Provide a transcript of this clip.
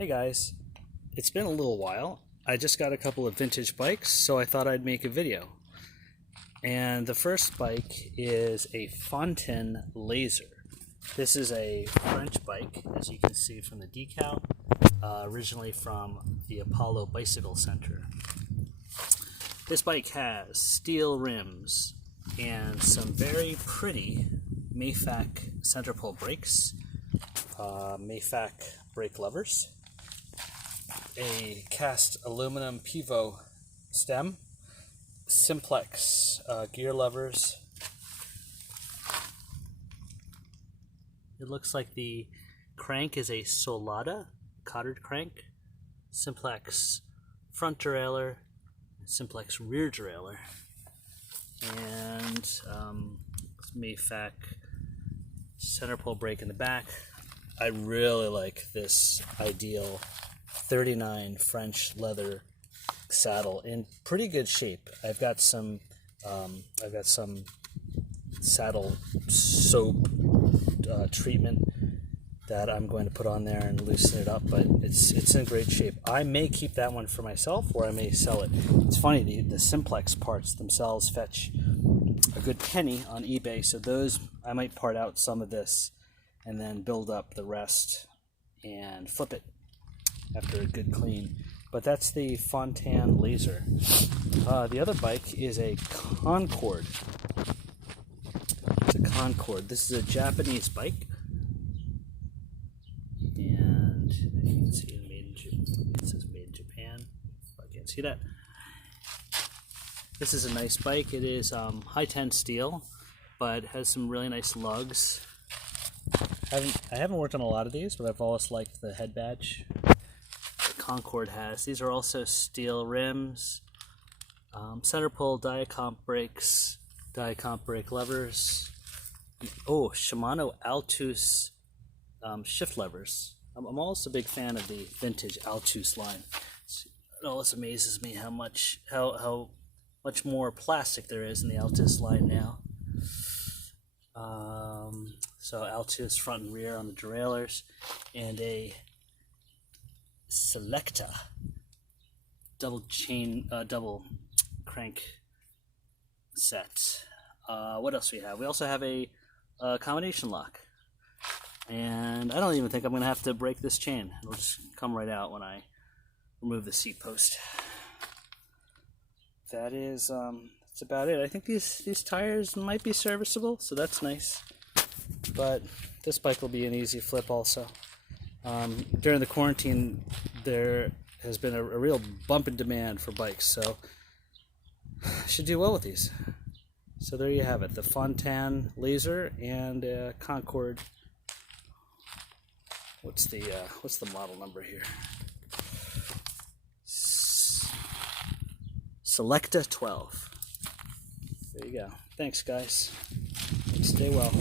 Hey guys, it's been a little while. I just got a couple of vintage bikes, so I thought I'd make a video. And the first bike is a Fontana Laser. This is a French bike, as you can see from the decal, originally from the Apollo Bicycle Center. This bike has steel rims and some very pretty Mayfac center pole brakes, Mayfac brake levers, a cast aluminum pivot stem, simplex gear levers. It looks like the crank is a Solada cotter crank, simplex front derailleur, simplex rear derailleur, and Mayfac center pole brake in the back. I really like this Ideal 39 French leather saddle in pretty good shape. I've got some saddle soap treatment that I'm going to put on there and loosen it up, but it's in great shape. I may keep that one for myself, or I may sell it. It's funny, the simplex parts themselves fetch a good penny on eBay, so those I might part out some of this and then build up the rest and flip it after a good clean. But that's the Fontana Laser. The other bike is a Concord. It's a Concord. This is a Japanese bike, and you can see it says made in Japan. I can't see that. This is a nice bike. It is high ten steel, but has some really nice lugs. I haven't worked on a lot of these, but I've always liked the head badge that Concord has. These are also steel rims, center pole Diacomp brakes, Diacomp brake levers. Oh, Shimano Altus shift levers. I'm also a big fan of the vintage Altus line. It always amazes me how much more plastic there is in the Altus line now. So Altus front and rear on the derailleurs, and a Selecta double crank set. What else we have? We also have a combination lock, and I don't even think I'm going to have to break this chain. It'll just come right out when I remove the seat post. That is that's about it. I think these tires might be serviceable, so that's nice. But this bike will be an easy flip also. During the quarantine, there has been a real bump in demand for bikes, so I should do well with these. So there you have it, the Fontana Laser and Concord. What's the model number here? Selecta 12. There you go. Thanks, guys. Stay well.